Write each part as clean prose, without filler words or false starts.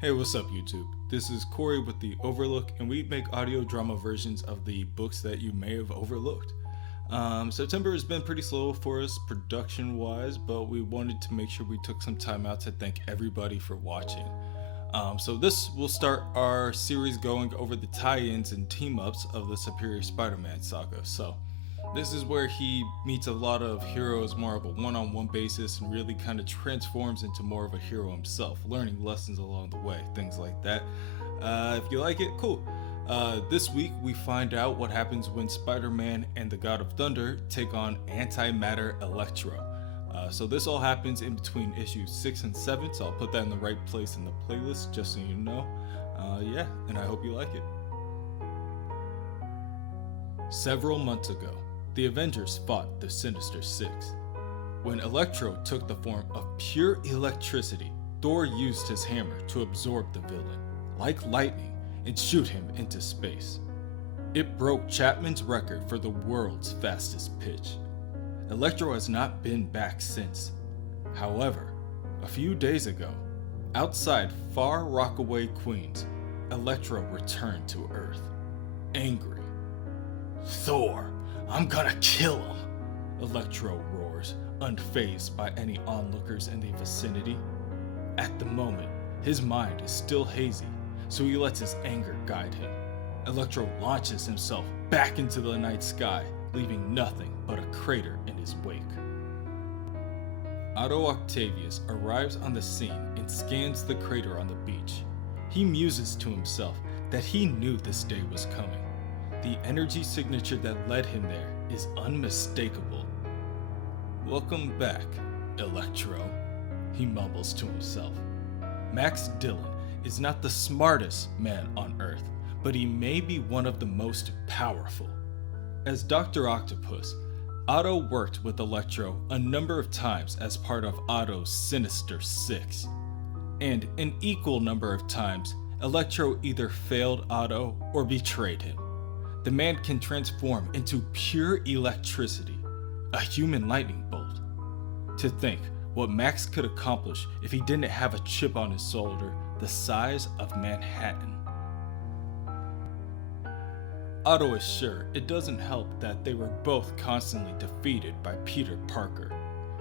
Hey, what's up YouTube? This is Corey with the OverLook, and we make audio drama versions of the books that you may have overlooked. September has been pretty slow for us production wise, but we wanted to make sure we took some time out to thank everybody for watching. So this will start our series going over the tie-ins and team-ups of the Superior Spider-Man saga. So this is where he meets a lot of heroes more of a one-on-one basis and really kind of transforms into more of a hero himself, learning lessons along the way, things like that. If you like it, cool. This week we find out what happens when Spider-Man and the God of Thunder take on antimatter Electro. So this all happens in between issues 6 and 7, so I'll put that in the right place in the playlist just so you know. Yeah, and I hope you like it. Several months ago, the Avengers fought the Sinister Six. When Electro took the form of pure electricity, Thor used his hammer to absorb the villain, like lightning, and shoot him into space. It broke Chapman's record for the world's fastest pitch. Electro has not been back since. However, a few days ago, outside Far Rockaway, Queens, Electro returned to Earth, angry. "Thor, I'm gonna kill him!" Electro roars, unfazed by any onlookers in the vicinity. At the moment, his mind is still hazy, so he lets his anger guide him. Electro launches himself back into the night sky, leaving nothing but a crater in his wake. Otto Octavius arrives on the scene and scans the crater on the beach. He muses to himself that he knew this day was coming. The energy signature that led him there is unmistakable. "Welcome back, Electro," he mumbles to himself. Max Dillon is not the smartest man on Earth, but he may be one of the most powerful. As Dr. Octopus, Otto worked with Electro a number of times as part of Otto's Sinister Six. And an equal number of times, Electro either failed Otto or betrayed him. The man can transform into pure electricity, a human lightning bolt. To think what Max could accomplish if he didn't have a chip on his shoulder the size of Manhattan. Otto is sure it doesn't help that they were both constantly defeated by Peter Parker.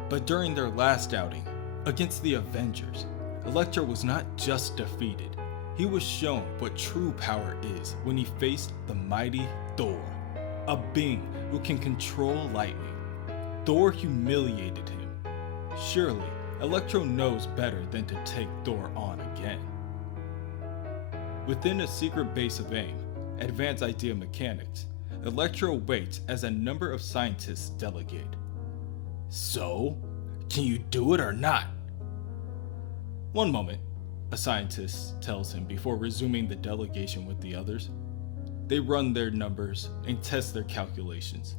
But during their last outing, against the Avengers, Electro was not just defeated. He was shown what true power is when he faced the mighty Thor, a being who can control lightning. Thor humiliated him. Surely, Electro knows better than to take Thor on again. Within a secret base of AIM, Advanced Idea Mechanics, Electro waits as a number of scientists delegate. "So, can you do it or not?" "One moment," a scientist tells him before resuming the delegation with the others. They run their numbers and test their calculations.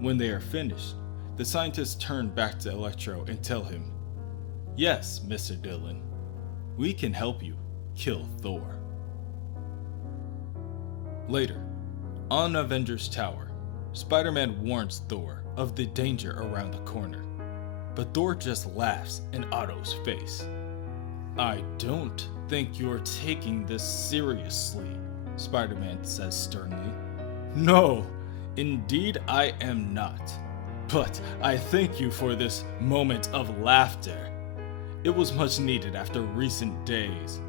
When they are finished, the scientists turn back to Electro and tell him, "Yes, Mr. Dillon, we can help you kill Thor." Later, on Avengers Tower, Spider-Man warns Thor of the danger around the corner, but Thor just laughs in Otto's face. "I don't think you're taking this seriously," Spider-Man says sternly. "No, indeed I am not. But I thank you for this moment of laughter. It was much needed after recent days."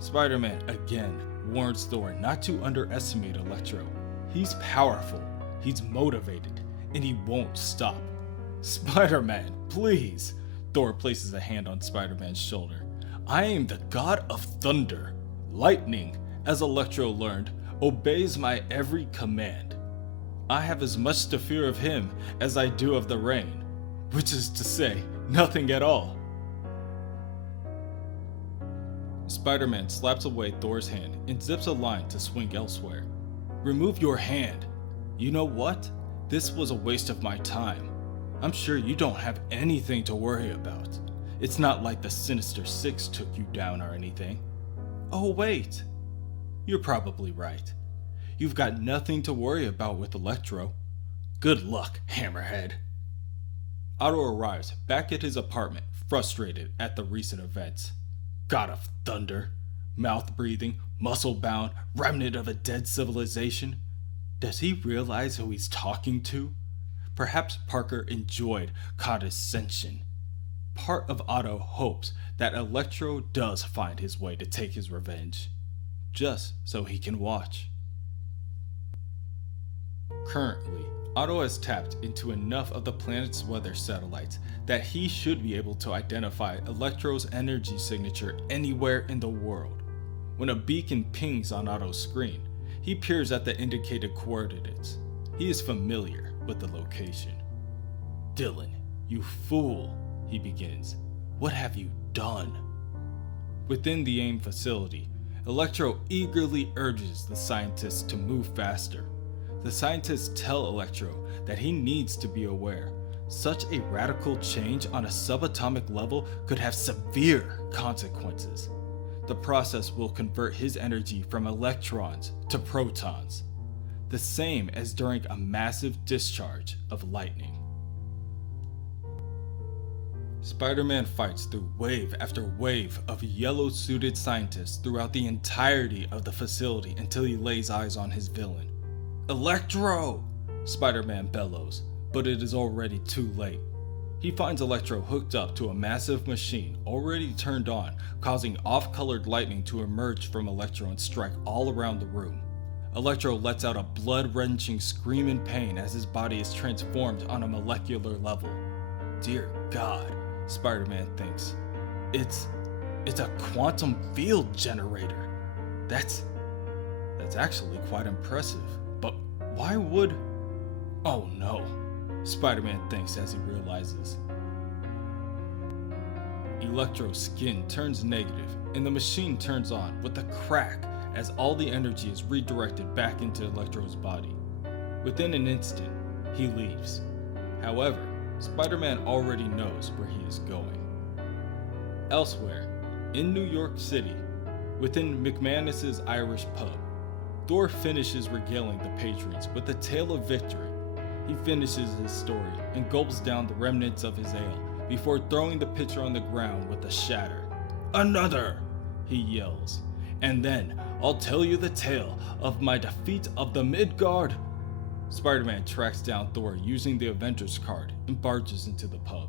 Spider-Man again warns Thor not to underestimate Electro. He's powerful, he's motivated, and he won't stop. "Spider-Man, please." Thor places a hand on Spider-Man's shoulder. "I am the God of Thunder. Lightning, as Electro learned, obeys my every command. I have as much to fear of him as I do of the rain, which is to say, nothing at all." Spider-Man slaps away Thor's hand and zips a line to swing elsewhere. "Remove your hand. You know what? This was a waste of my time. I'm sure you don't have anything to worry about. It's not like the Sinister Six took you down or anything." "Oh wait, you're probably right. You've got nothing to worry about with Electro. Good luck, Hammerhead." Otto arrives back at his apartment, frustrated at the recent events. God of Thunder. mouth-breathing, muscle-bound remnant of a dead civilization? Does he realize who he's talking to? Perhaps Parker enjoyed condescension. Part of Otto hopes that Electro does find his way to take his revenge, just so he can watch. Currently, Otto has tapped into enough of the planet's weather satellites that he should be able to identify Electro's energy signature anywhere in the world. When a beacon pings on Otto's screen, he peers at the indicated coordinates. He is familiar with the location. "Dylan, you fool," he begins. "What have you done?" Within the AIM facility, Electro eagerly urges the scientists to move faster. The scientists tell Electro that he needs to be aware. Such a radical change on a subatomic level could have severe consequences. The process will convert his energy from electrons to protons, the same as during a massive discharge of lightning. Spider-Man fights through wave after wave of yellow-suited scientists throughout the entirety of the facility until he lays eyes on his villain. "Electro!" Spider-Man bellows, but it is already too late. He finds Electro hooked up to a massive machine already turned on, causing off-colored lightning to emerge from Electro and strike all around the room. Electro lets out a blood-wrenching scream in pain as his body is transformed on a molecular level. Dear God, Spider-Man thinks. It's a quantum field generator. That's actually quite impressive. But why would... Oh no, Spider-Man thinks as he realizes. Electro's skin turns negative and the machine turns on with a crack as all the energy is redirected back into Electro's body. Within an instant, he leaves. However, Spider-Man already knows where he is going. Elsewhere, in New York City, within McManus's Irish pub, Thor finishes regaling the patrons with a tale of victory. He finishes his story and gulps down the remnants of his ale before throwing the pitcher on the ground with a shatter. "Another!" he yells. "And then I'll tell you the tale of my defeat of the Midgard." Spider-Man tracks down Thor using the Avengers card and barges into the pub.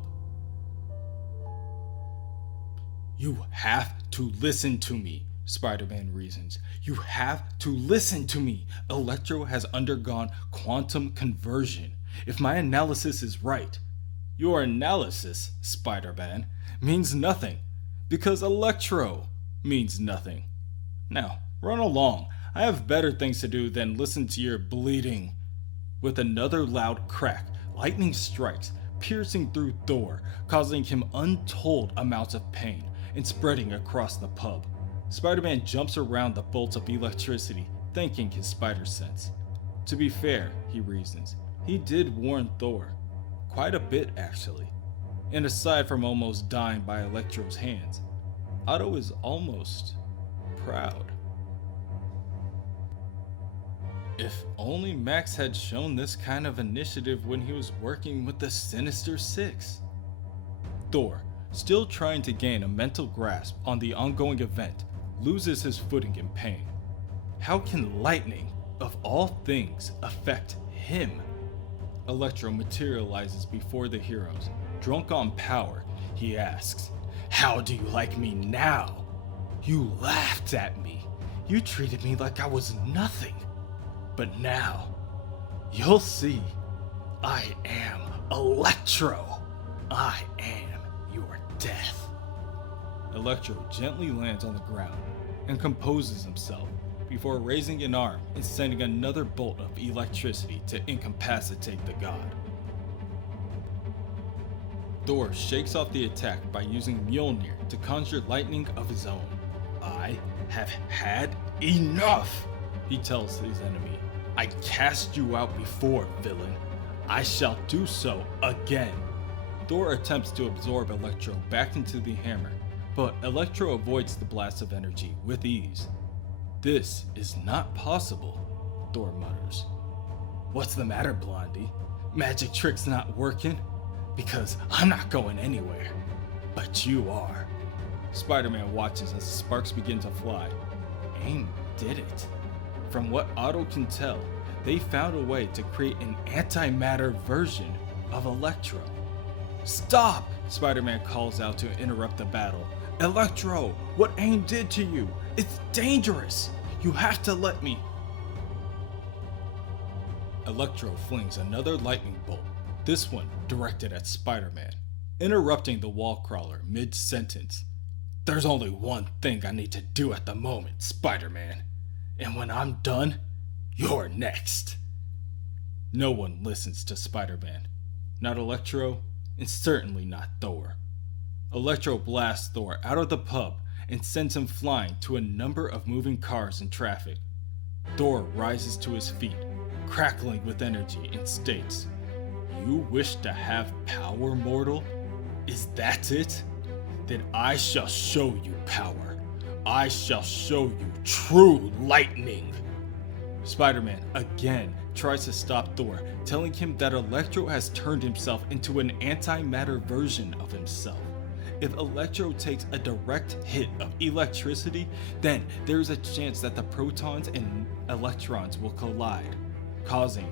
"You have to listen to me," Spider-Man reasons. "You have to listen to me. Electro has undergone quantum conversion. If my analysis is right, your analysis, Spider-Man, means nothing, because Electro means nothing. Now, run along. I have better things to do than listen to your bleeding." With another loud crack, lightning strikes, piercing through Thor, causing him untold amounts of pain and spreading across the pub. Spider-Man jumps around the bolts of electricity, thanking his spider sense. To be fair, he reasons, he did warn Thor. Quite a bit, actually. And aside from almost dying by Electro's hands, Otto is almost proud. If only Max had shown this kind of initiative when he was working with the Sinister Six. Thor, still trying to gain a mental grasp on the ongoing event, loses his footing in pain. How can lightning, of all things, affect him? Electro materializes before the heroes. Drunk on power, he asks, "How do you like me now? You laughed at me. You treated me like I was nothing. But now, you'll see. I am Electro. I am your death." Electro gently lands on the ground and composes himself before raising an arm and sending another bolt of electricity to incapacitate the god. Thor shakes off the attack by using Mjolnir to conjure lightning of his own. "I have had enough," he tells his enemy. "I cast you out before, villain. I shall do so again." Thor attempts to absorb Electro back into the hammer, but Electro avoids the blast of energy with ease. "This is not possible," Thor mutters. "What's the matter, Blondie? Magic trick's not working? Because I'm not going anywhere. But you are." Spider-Man watches as the sparks begin to fly. AIM did it. From what Otto can tell, they found a way to create an antimatter version of Electro. "Stop!" Spider-Man calls out to interrupt the battle. "Electro, what AIM did to you? It's dangerous! You have to let me..." Electro flings another lightning bolt, this one directed at Spider-Man, interrupting the wall crawler mid-sentence. "There's only one thing I need to do at the moment, Spider-Man. And when I'm done, you're next." No one listens to Spider-Man. Not Electro, and certainly not Thor. Electro blasts Thor out of the pub and sends him flying to a number of moving cars and traffic. Thor rises to his feet, crackling with energy, and states, "You wish to have power, mortal? Is that it? Then I shall show you power. I shall show you true lightning." Spider-Man again tries to stop Thor, telling him that Electro has turned himself into an antimatter version of himself. If Electro takes a direct hit of electricity, then there is a chance that the protons and electrons will collide, causing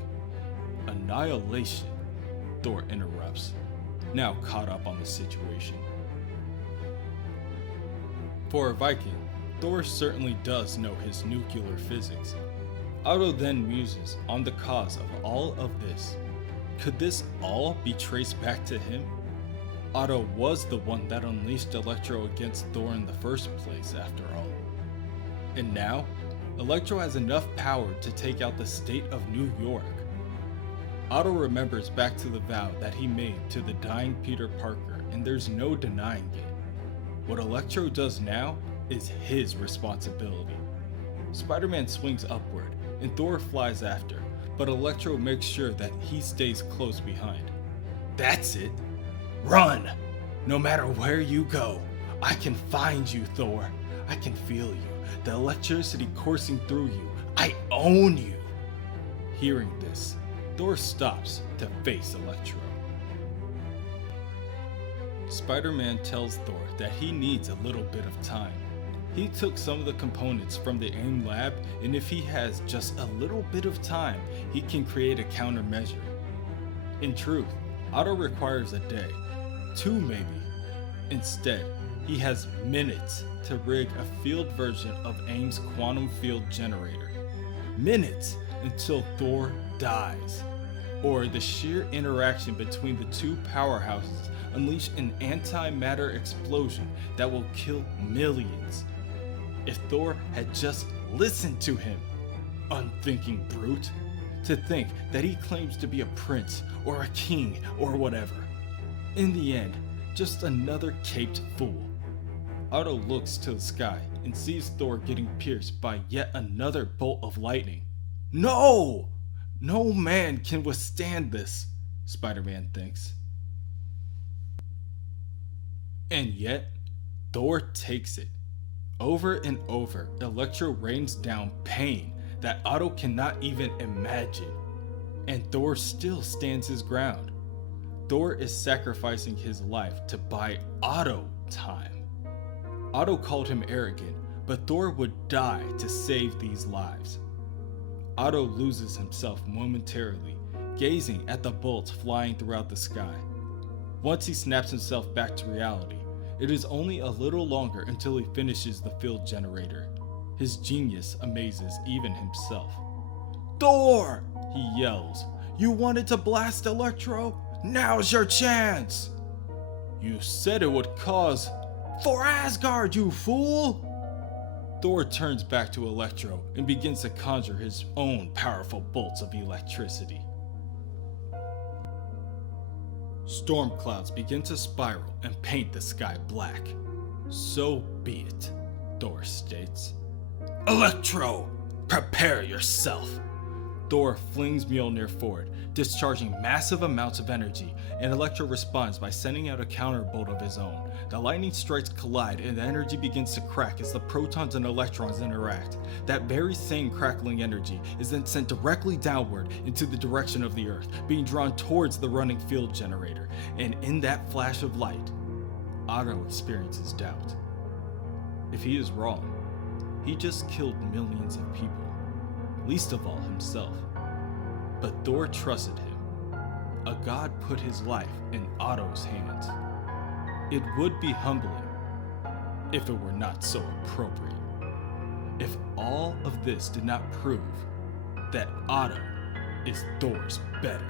annihilation. Thor interrupts, now caught up on the situation. For a Viking, Thor certainly does know his nuclear physics. Otto then muses on the cause of all of this. Could this all be traced back to him? Otto was the one that unleashed Electro against Thor in the first place, after all. And now, Electro has enough power to take out the state of New York. Otto remembers back to the vow that he made to the dying Peter Parker, and there's no denying it. What Electro does now is his responsibility. Spider-Man swings upward, and Thor flies after, but Electro makes sure that he stays close behind. "That's it! Run! No matter where you go, I can find you, Thor. I can feel you, the electricity coursing through you. I own you!" Hearing this, Thor stops to face Electro. Spider-Man tells Thor that he needs a little bit of time. He took some of the components from the AIM lab, and if he has just a little bit of time, he can create a countermeasure. In truth, Otto requires a day, 2 maybe. Instead, he has minutes to rig a field version of AIM's quantum field generator. Minutes until Thor dies, or the sheer interaction between the two powerhouses unleash an antimatter explosion that will kill millions. If Thor had just listened to him, unthinking brute, to think that he claims to be a prince or a king or whatever. In the end, just another caped fool. Otto looks to the sky and sees Thor getting pierced by yet another bolt of lightning. No! No man can withstand this, Spider-Man thinks. And yet, Thor takes it. Over and over, Electro rains down pain that Otto cannot even imagine. And Thor still stands his ground. Thor is sacrificing his life to buy Otto time. Otto called him arrogant, but Thor would die to save these lives. Otto loses himself momentarily, gazing at the bolts flying throughout the sky. Once he snaps himself back to reality, it is only a little longer until he finishes the field generator. His genius amazes even himself. "Thor!" he yells. "You wanted to blast Electro? Now's your chance!" "You said it would cause..." "For Asgard, you fool!" Thor turns back to Electro and begins to conjure his own powerful bolts of electricity. Storm clouds begin to spiral and paint the sky black. "So be it," Thor states. "Electro, prepare yourself!" Thor flings Mjolnir forward, discharging massive amounts of energy, and Electro responds by sending out a counterbolt of his own. The lightning strikes collide and the energy begins to crack as the protons and electrons interact. That very same crackling energy is then sent directly downward into the direction of the Earth, being drawn towards the running field generator, and in that flash of light, Otto experiences doubt. if he is wrong. He just killed millions of people, least of all himself. But Thor trusted him. A god put his life in Otto's hands. It would be humbling if it were not so appropriate. If all of this did not prove that Otto is Thor's better.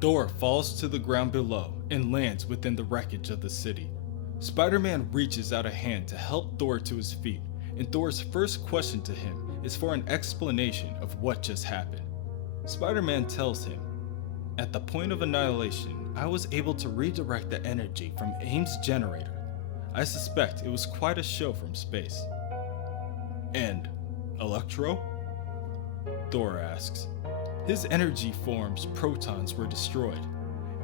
Thor falls to the ground below and lands within the wreckage of the city. Spider-Man reaches out a hand to help Thor to his feet, and Thor's first question to him is for an explanation of what just happened. Spider-Man tells him, "At the point of annihilation, I was able to redirect the energy from AIM's generator. I suspect it was quite a show from space." "And Electro?" Thor asks. "His energy forms protons were destroyed.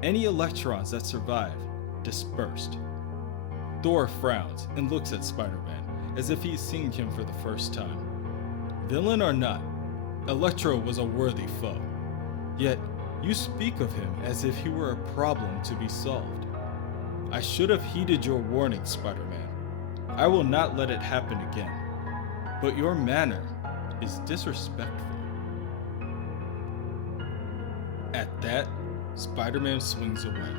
Any electrons that survive, dispersed." Thor frowns and looks at Spider-Man as if he's seeing him for the first time. Villain or not, Electro was a worthy foe. Yet, you speak of him as if he were a problem to be solved. I should have heeded your warning, Spider-Man. I will not let it happen again. But your manner is disrespectful. At that, Spider-Man swings away.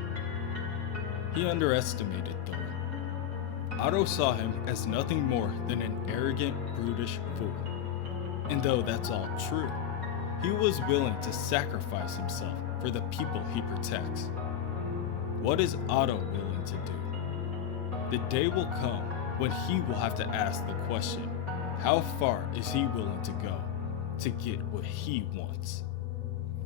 He underestimated Thor. Otto saw him as nothing more than an arrogant, brutish fool. And though that's all true, he was willing to sacrifice himself for the people he protects. What is Otto willing to do? The day will come when he will have to ask the question, how far is he willing to go to get what he wants?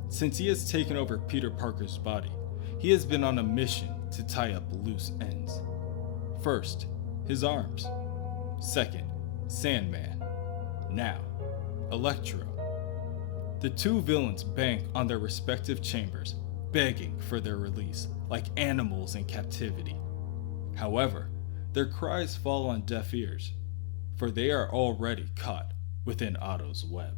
Since he has taken over Peter Parker's body, he has been on a mission to tie up loose ends. First, his arms. Second, Sandman. Now, Electro. The two villains bank on their respective chambers, begging for their release, like animals in captivity. However, their cries fall on deaf ears, for they are already caught within Otto's web.